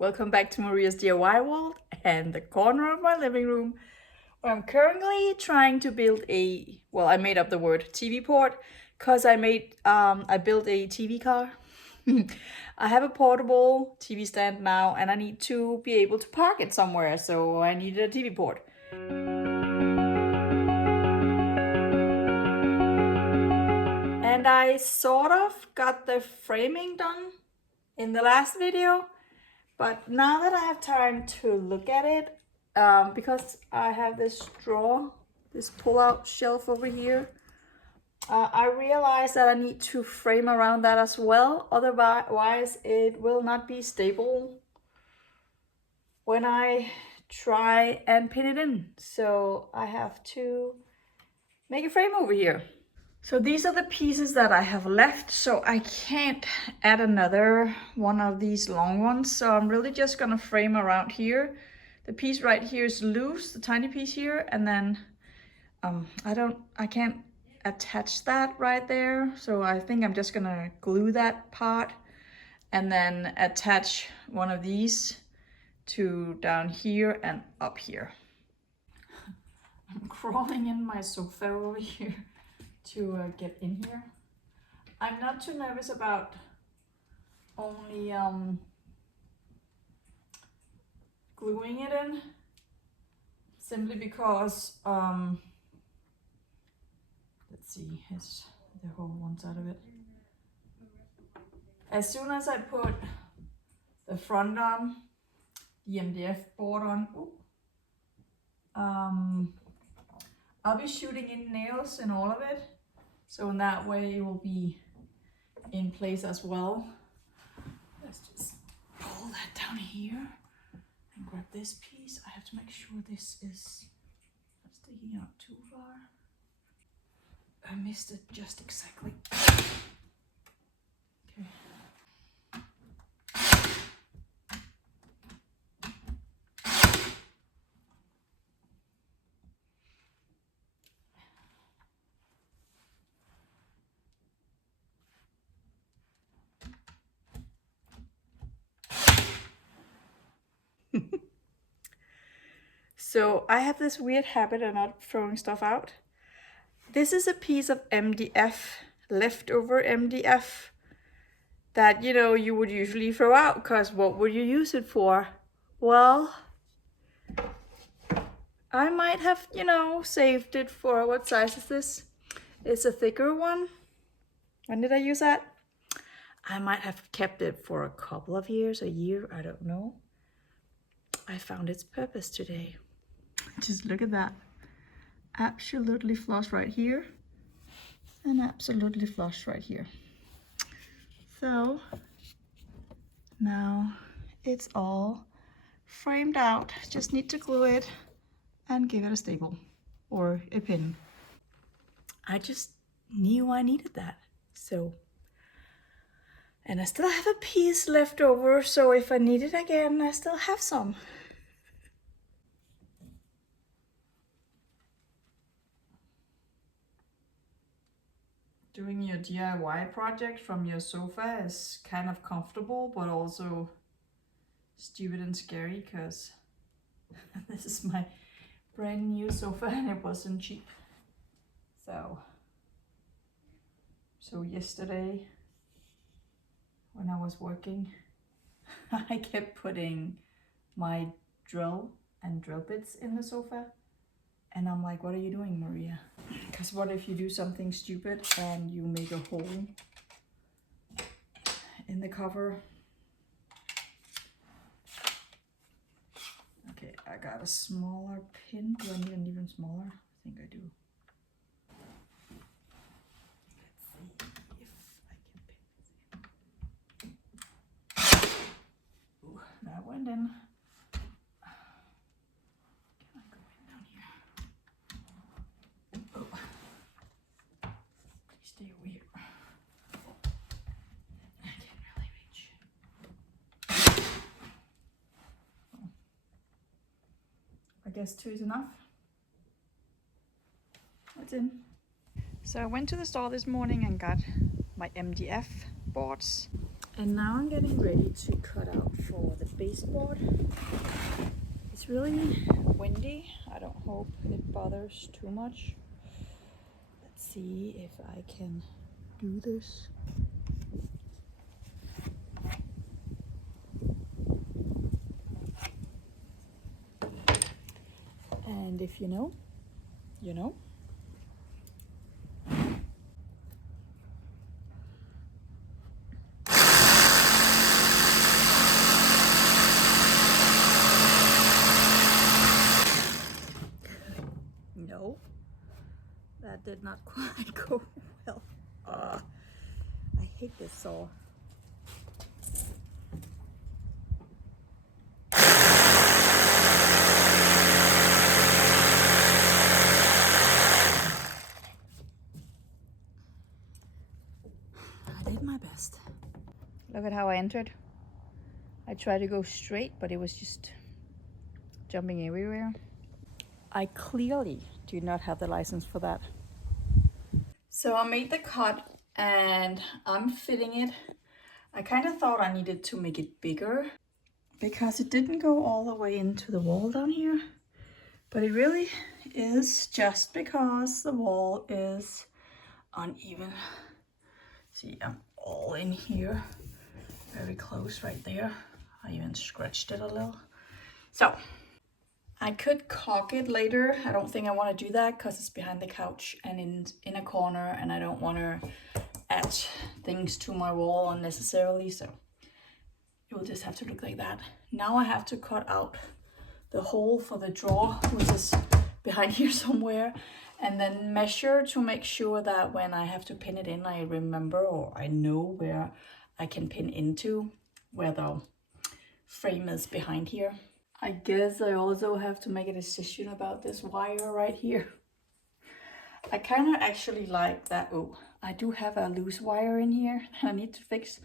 Welcome back to Maria's DIY world and the corner of my living room where I'm currently trying to build I made up the word TV port because I built a TV car. I have a portable TV stand now and I need to be able to park it somewhere, so I needed a TV port. And I sort of got the framing done in the last video, but now that I have time to look at it, because I have this drawer, this pull-out shelf over here, I realized that I need to frame around that as well. Otherwise, it will not be stable when I try and pin it in. So I have to make a frame over here. So these are the pieces that I have left, so I can't add another one of these long ones. So I'm really just gonna frame around here. The piece right here is loose, the tiny piece here, and then I can't attach that right there. So I think I'm just gonna glue that part and then attach one of these to down here and up here. I'm crawling in my sofa over here to get in here. I'm not too nervous about only gluing it in, simply because let's see, here's the whole one side of it. As soon as I put the front on, the MDF board on, I'll be shooting in nails in all of it, so in that way it will be in place as well. Let's just pull that down here and grab this piece. I have to make sure this is not sticking out too far. I missed it just exactly. Okay. So I have this weird habit of not throwing stuff out. This is a piece of MDF, leftover MDF, that, you know, you would usually throw out, because what would you use it for? Well, I might have, you know, saved it for, what size is this? It's a thicker one. When did I use that? I might have kept it for a couple of years, a year, I don't know. I found its purpose today. Just look at that. Absolutely flush right here and absolutely flush right here. So now it's all framed out. Just need to glue it and give it a staple or a pin. I just knew I needed that. So, and I still have a piece left over, so if I need it again, I still have some. Doing your DIY project from your sofa is kind of comfortable, but also stupid and scary, because this is my brand new sofa and it wasn't cheap. So yesterday when I was working, I kept putting my drill and drill bits in the sofa. And I'm like, what are you doing, Maria? Because what if you do something stupid and you make a hole in the cover? Okay, I got a smaller pin. Do I need an even smaller? I think I do. Let's see if I can pin this in. Ooh, that went in. Stay over here. I can't really reach. I guess 2 is enough. That's in. So I went to the store this morning and got my MDF boards. And now I'm getting ready to cut out for the baseboard. It's really windy. I don't hope it bothers too much. Let's see if I can do this. And if you know, you know. No, that did not quite go well. I hate this saw. I did my best. Look at how I entered. I tried to go straight, but it was just jumping everywhere. I clearly do not have the license for that. So I made the cut and I'm fitting it. I kind of thought I needed to make it bigger because it didn't go all the way into the wall down here. But it really is just because the wall is uneven. See, I'm all in here, very close right there. I even scratched it a little. So I could caulk it later. I don't think I want to do that because it's behind the couch and in a corner, and I don't want to add things to my wall unnecessarily. So it will just have to look like that. Now I have to cut out the hole for the drawer, which is behind here somewhere, and then measure to make sure that when I have to pin it in, I remember or I know where I can pin into, where the frame is behind here. I guess I also have to make a decision about this wire right here. I kind of actually like that. Oh, I do have a loose wire in here that I need to fix,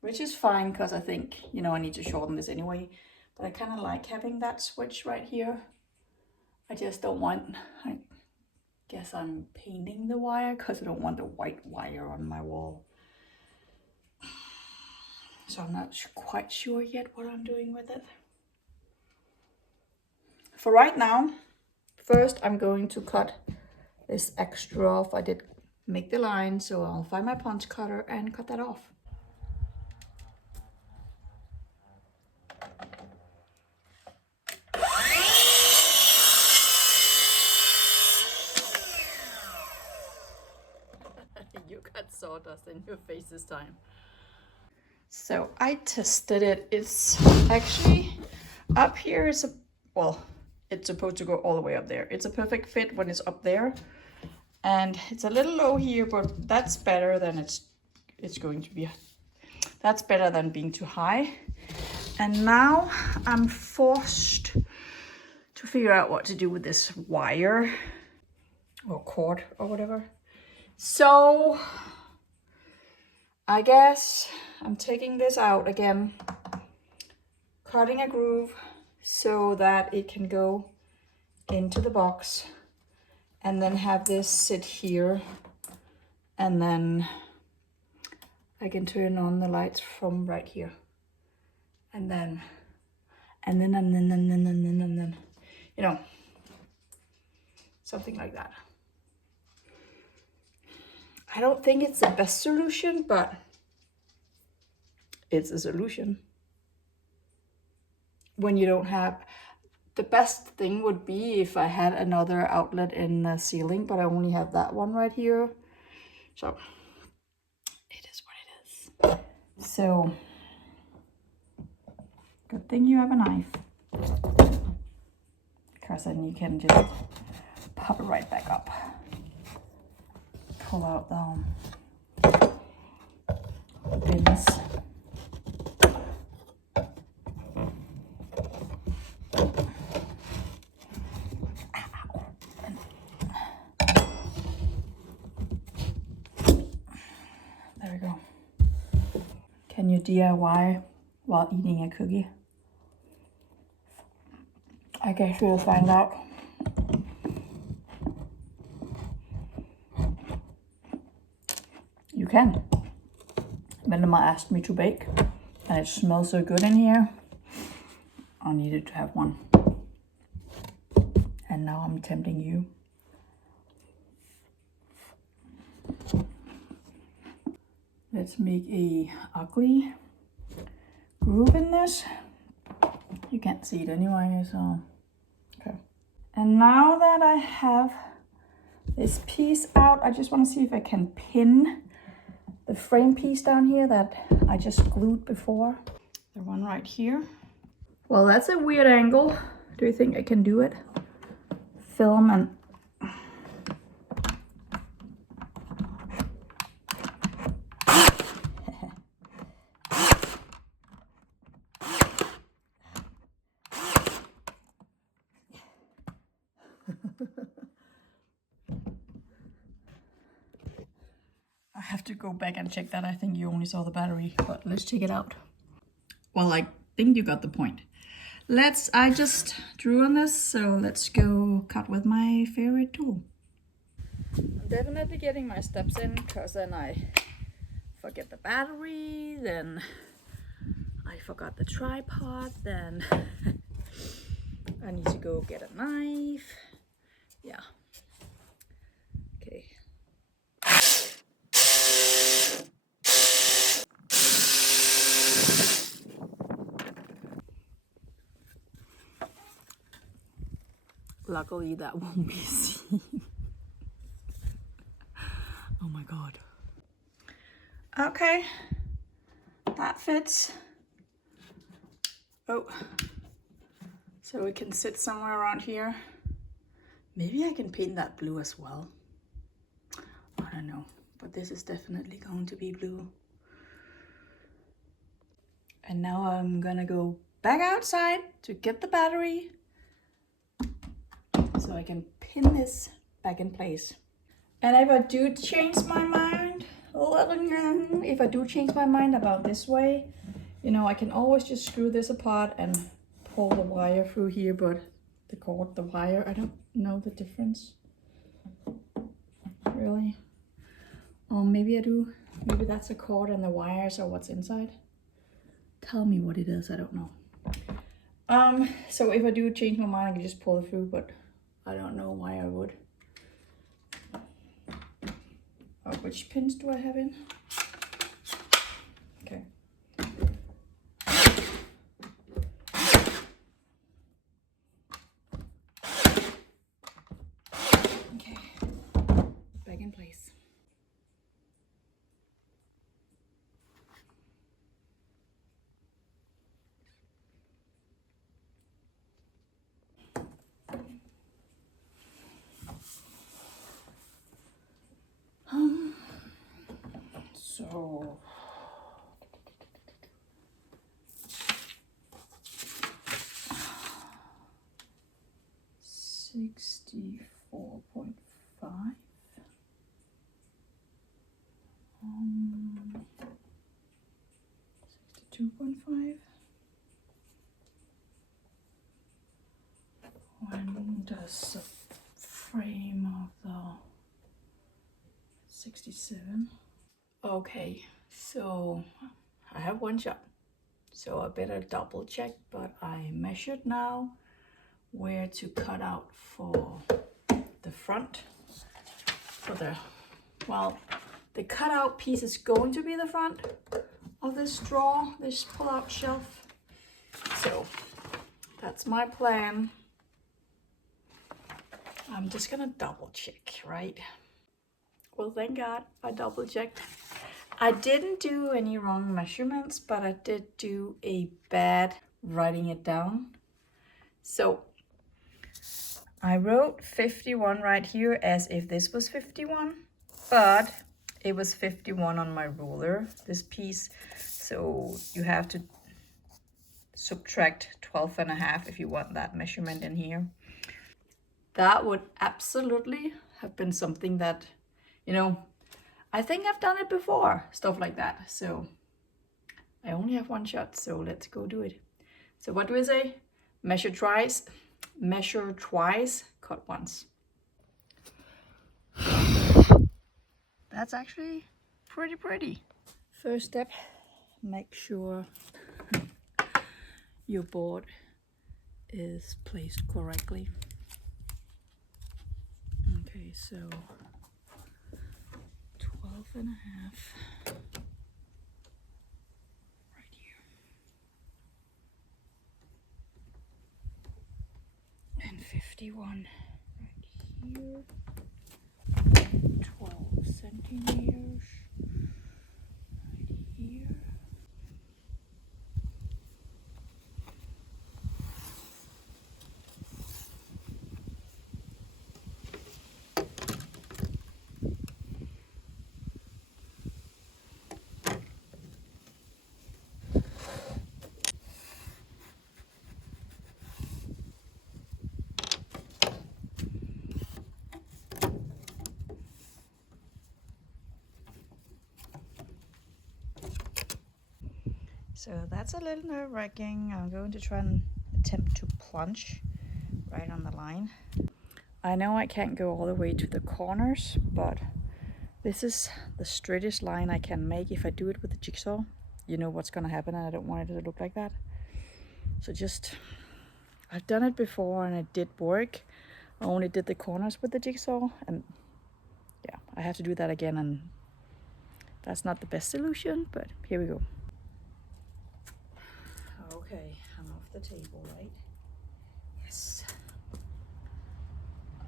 which is fine because I think, you know, I need to shorten this anyway. But I kind of like having that switch right here. I just don't want, I guess I'm painting the wire because I don't want the white wire on my wall. So I'm not quite sure yet what I'm doing with it. For right now, first I'm going to cut this extra off. I did make the line, so I'll find my punch cutter and cut that off. You got sawdust in your face this time. So I tested it. It's actually up here. It's a, well, it's supposed to go all the way up there. It's a perfect fit when it's up there, and it's a little low here, but that's better than it's going to be. That's better than being too high. And now I'm forced to figure out what to do with this wire or cord or whatever. So I guess I'm taking this out again, cutting a groove so that it can go into the box, and then have this sit here, and then I can turn on the lights from right here, and then, you know, something like that. I don't think it's the best solution, but it's a solution. When you don't have, the best thing would be if I had another outlet in the ceiling, but I only have that one right here. So it is what it is. So good thing you have a knife, because then you can just pop it right back up. Pull out the bins. There we go. Can you DIY while eating a cookie? I guess we'll find out. You can. When Mama asked me to bake, And it smells so good in here. I needed to have one. And now I'm tempting you. Let's make a ugly groove in this. You can't see it anyway, so okay. And now that I have this piece out, I just want to see if I can pin the frame piece down here that I just glued before. The one right here. Well, that's a weird angle. Do you think I can do it? Film and I have to go back and check that. I think you only saw the battery, but let's check it out. Well, I think you got the point. I just drew on this, so let's go cut with my favorite tool. I'm definitely getting my steps in, because then I forget the battery, then I forgot the tripod, then I need to go get a knife. Yeah. Okay. Luckily that won't be seen. Oh my god. Okay, that fits. Oh, so it can sit somewhere around here. Maybe I can paint that blue as well. I don't know, but this is definitely going to be blue. And now I'm gonna go back outside to get the battery so I can pin this back in place. And if I do change my mind, about this way, you know, I can always just screw this apart and pull the wire through here, but the wire, I don't know the difference, really. Or maybe I do. Maybe that's the cord and the wires are what's inside. Tell me what it is, I don't know. So if I do change my mind, I can just pull it through, but I don't know why I would. Which pins do I have in? Okay. Okay, back in place. So $64.5. 62.5. When does the frame of the 67? Okay, so I have one shot, so I better double check, but I measured now where to cut out for the front. The cutout piece is going to be the front of this drawer, this pull-out shelf. So that's my plan. I'm just gonna double check, right? Well, thank God I double checked. I didn't do any wrong measurements, but I did do a bad writing it down. So I wrote 51 right here as if this was 51, but it was 51 on my ruler, this piece. So you have to subtract 12.5 if you want that measurement in here. That would absolutely have been something that, you know, I think I've done it before, stuff like that. So I only have one shot, so let's go do it. So what do we say? Measure twice, cut once. That's actually pretty. First step, make sure your board is placed correctly. Okay, so 12.5 right here. And 51 right here. 12 centimeters right here. So that's a little nerve-wracking. I'm going to try and attempt to plunge right on the line. I know I can't go all the way to the corners, but this is the straightest line I can make if I do it with the jigsaw. You know what's gonna happen, and I don't want it to look like that. So I've done it before and it did work. I only did the corners with the jigsaw, and yeah, I have to do that again, and that's not the best solution, but here we go. Okay, I'm off the table, right? Yes.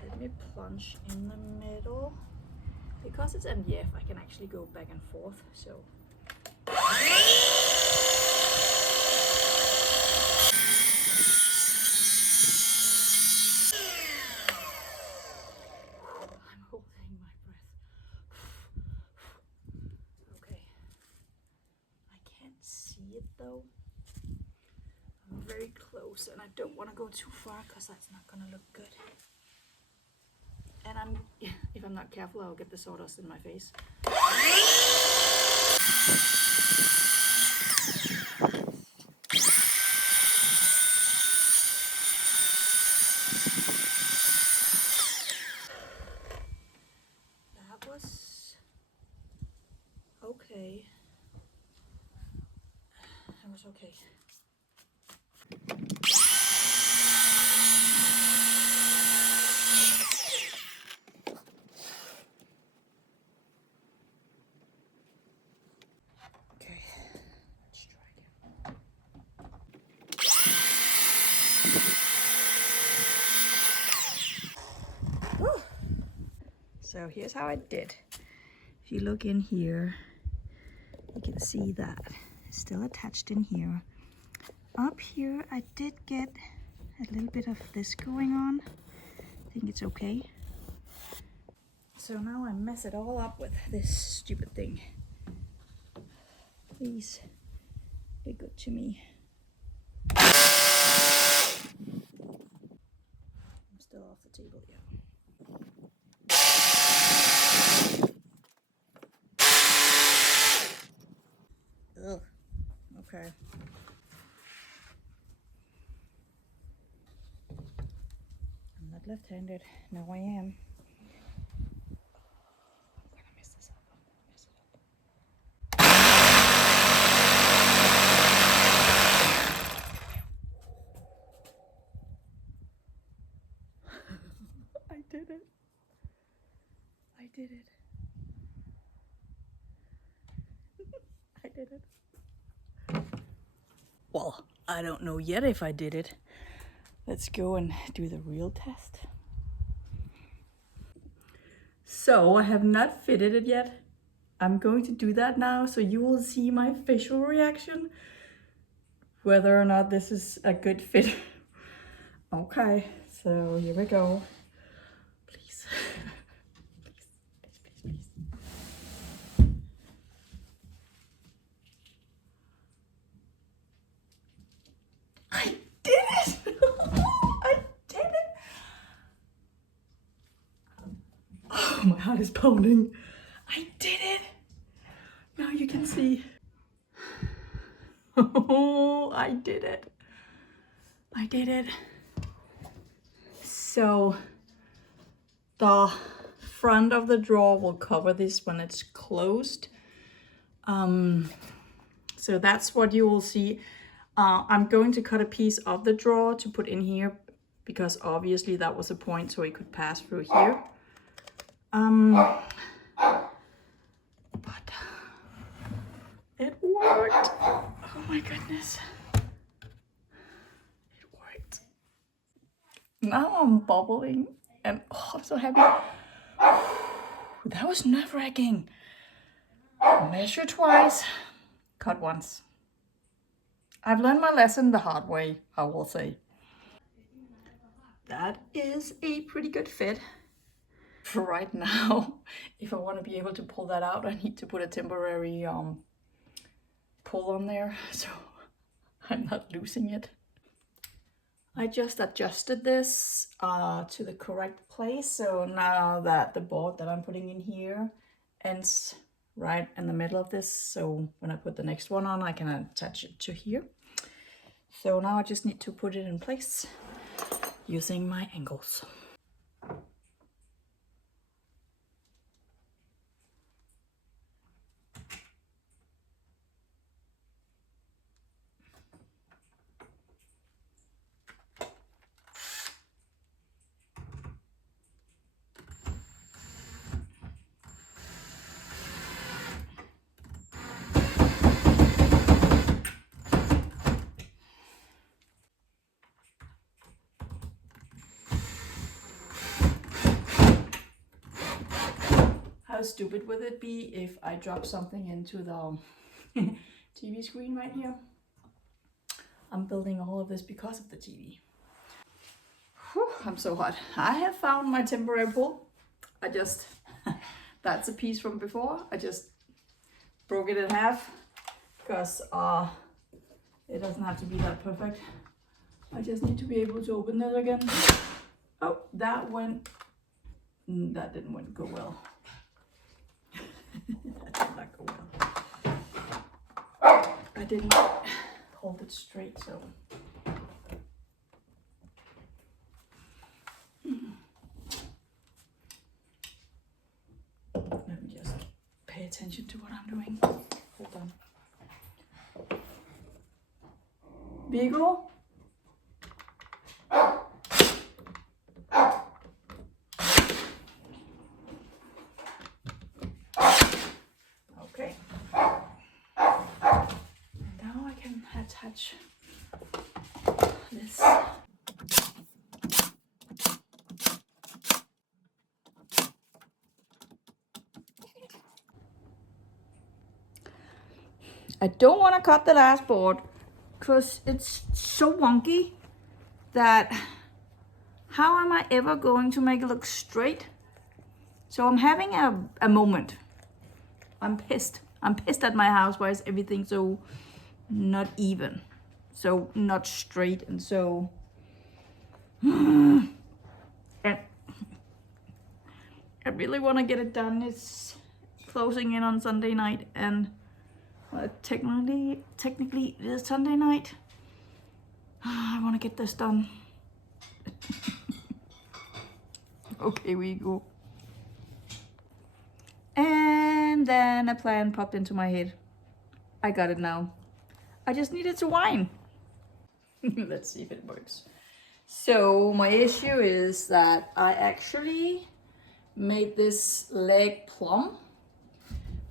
Let me plunge in the middle. Because it's MDF, I can actually go back and forth, so. I'm holding my breath. Okay. I can't see it though. I'm very close and I don't want to go too far because that's not gonna look good. And if I'm not careful, I'll get the sawdust in my face. That was okay. That was okay. So here's how I did. If you look in here, you can see that it's still attached in here. Up here, I did get a little bit of this going on. I think it's okay. So now I mess it all up with this stupid thing. Please be good to me. I'm still off the table, yeah. Ugh. Okay. I'm not left-handed. No, I am. I'm gonna mess this up. I'm gonna mess it up. I did it. I did it. I did it. Well, I don't know yet if I did it. Let's go and do the real test. So I have not fitted it yet. I'm going to do that now, so you will see my facial reaction, whether or not this is a good fit. Okay, so here we go. Please. Please, please, please, please. I did it! I did it! Oh, my heart is pounding. I did it! Now you can see. Oh, I did it. I did it. So the front of the drawer will cover this when it's closed. So So that's what you will see. I'm going to cut a piece of the drawer to put in here because obviously that was a point so it could pass through here. But it worked. Oh my goodness. It worked. Now I'm bubbling and oh, I'm so happy. That was nerve-wracking. Measure twice, cut once. I've learned my lesson the hard way, I will say. That is a pretty good fit. For right now, if I want to be able to pull that out, I need to put a temporary pull on there so I'm not losing it. I just adjusted this to the correct place, so now that the board that I'm putting in here ends right in the middle of this, so when I put the next one on I can attach it to here. So now I just need to put it in place using my angles. How stupid would it be if I drop something into the TV screen right here? I'm building all of this because of the TV. Whew, I'm so hot. I have found my temporary pull. That's a piece from before. I just broke it in half because it doesn't have to be that perfect. I just need to be able to open it again. Oh, that didn't go well. That did not go well. I didn't hold it straight, so. Let me just pay attention to what I'm doing. Hold on. Beagle? Okay. Now I can attach this. I don't want to cut the last board because it's so wonky that how am I ever going to make it look straight? So I'm having a moment. I'm pissed. I'm pissed at my house. Why is everything so not even? So not straight and so... And I really want to get it done. It's closing in on Sunday night and technically it is Sunday night. I want to get this done. Okay, we go. And then a plan popped into my head. I got it now. I just needed to whine. Let's see if it works. So my issue is that I actually made this leg plumb,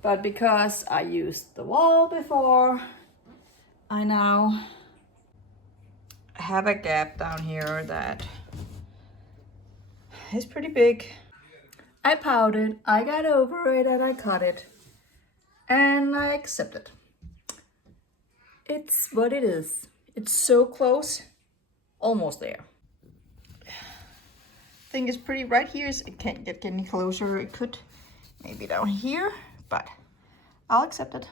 but because I used the wall before, I now have a gap down here that is pretty big. I pouted, I got over it, and I cut it, and I accept it. It's what it is. It's so close, almost there. Thing is pretty right here, so it can't get any closer. It could maybe down here, but I'll accept it.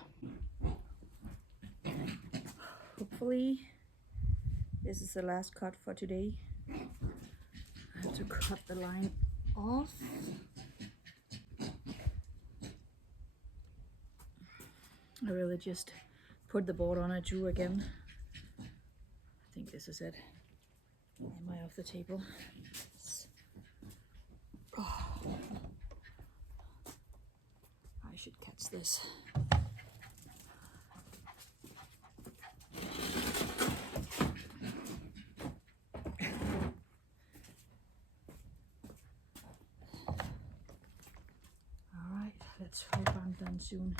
Hopefully this is the last cut for today. I have to cut the line off. I really just put the board on a drew again. I think this is it. Am I off the table? Oh. I should catch this. Let's hope I'm done soon.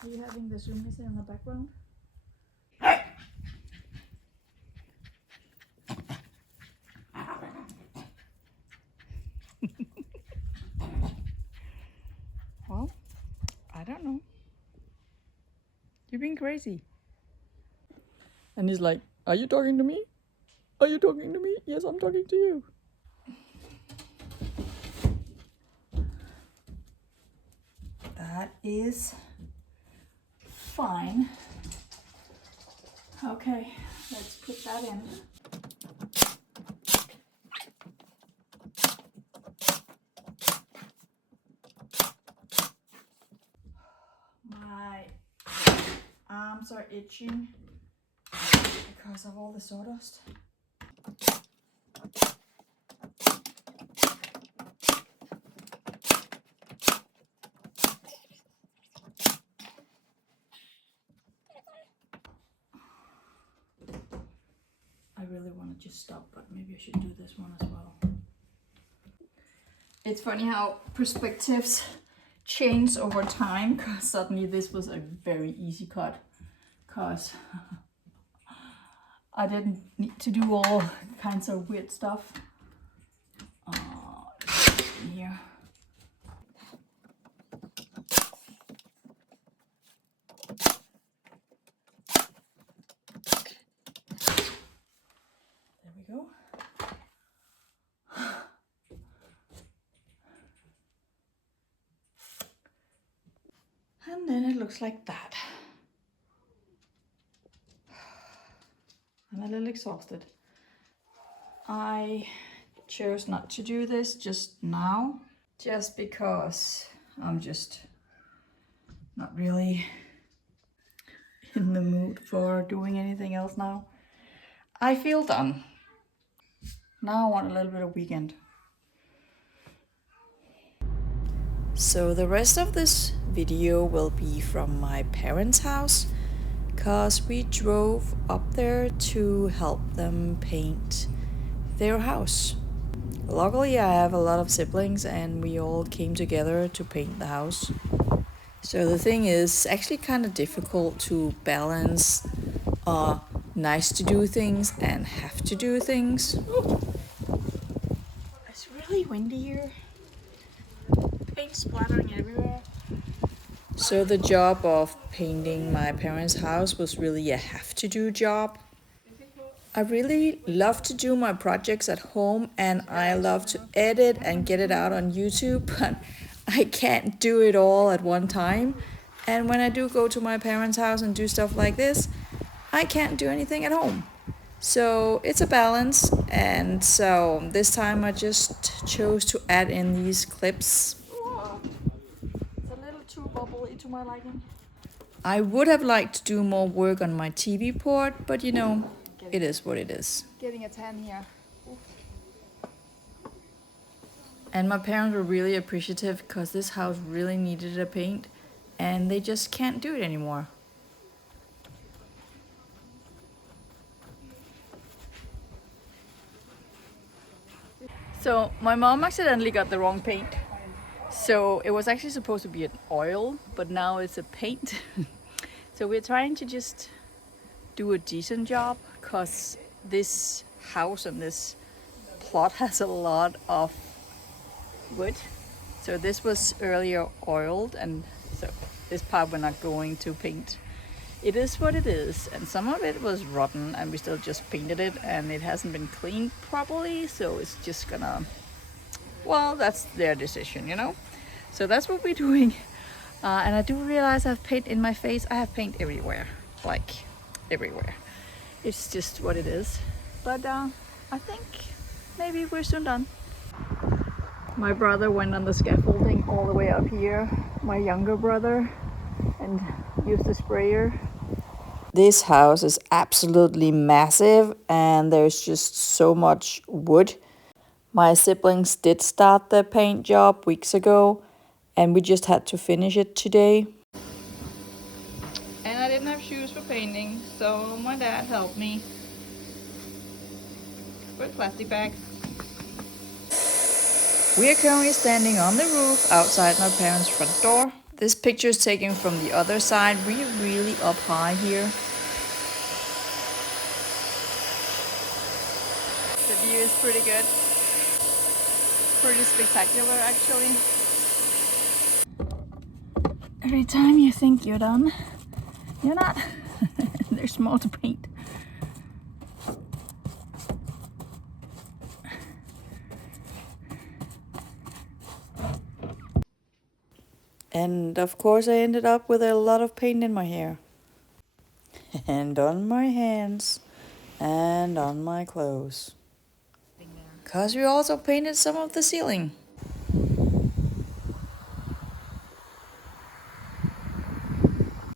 Are you having the Zoom missing in the background? Well, I don't know. You're being crazy. And he's like, are you talking to me? Are you talking to me? Yes, I'm talking to you. That is fine. Okay, let's put that in. My arms are itching because of all the sawdust. I really want to just stop, but maybe I should do this one as well. It's funny how perspectives change over time, because suddenly this was a very easy cut, because I didn't need to do all kinds of weird stuff. Here. There we go. And then it looks like that. I'm a little exhausted. I chose not to do this just now, just because I'm just not really in the mood for doing anything else now. I feel done. Now I want a little bit of weekend. So the rest of this video will be from my parents' house, because we drove up there to help them paint their house. Luckily I have a lot of siblings and we all came together to paint the house. So the thing is actually kind of difficult to balance nice to do things and have to do things. It's really windy here. Paint splattering everywhere. So the job of painting my parents' house was really a have to do job. I really love to do my projects at home and I love to edit and get it out on YouTube, but I can't do it all at one time. And when I do go to my parents' house and do stuff like this, I can't do anything at home. So it's a balance, and so this time I just chose to add in these clips. It's a little too bubbly to my liking. I would have liked to do more work on my TV port, but you know, it is what it is. Getting a tan here. Oof. And my parents were really appreciative because this house really needed a paint and they just can't do it anymore. So my mom accidentally got the wrong paint. So it was actually supposed to be an oil, but now it's a paint. So we're trying to just do a decent job, because this house and this plot has a lot of wood. So this was earlier oiled, and so this part we're not going to paint. It is what it is, and some of it was rotten and we still just painted it, and it hasn't been cleaned properly, so it's just gonna, well, that's their decision, you know. So that's what we're doing. And I do realize I have paint in my face. I have paint everywhere, like everywhere. It's just what it is. But I think maybe we're soon done. My brother went on the scaffolding all the way up here, my younger brother, and used a sprayer. This house is absolutely massive and there's just so much wood. My siblings did start the paint job weeks ago, and we just had to finish it today. And I didn't have shoes for painting, so my dad helped me with plastic bags. We are currently standing on the roof outside my parents' front door. This picture is taken from the other side. We're really up high here. The view is pretty good. Pretty spectacular, actually. Every time you think you're done, you're not. There's more to paint. And of course I ended up with a lot of paint in my hair. And on my hands. And on my clothes. Cause we also painted some of the ceiling.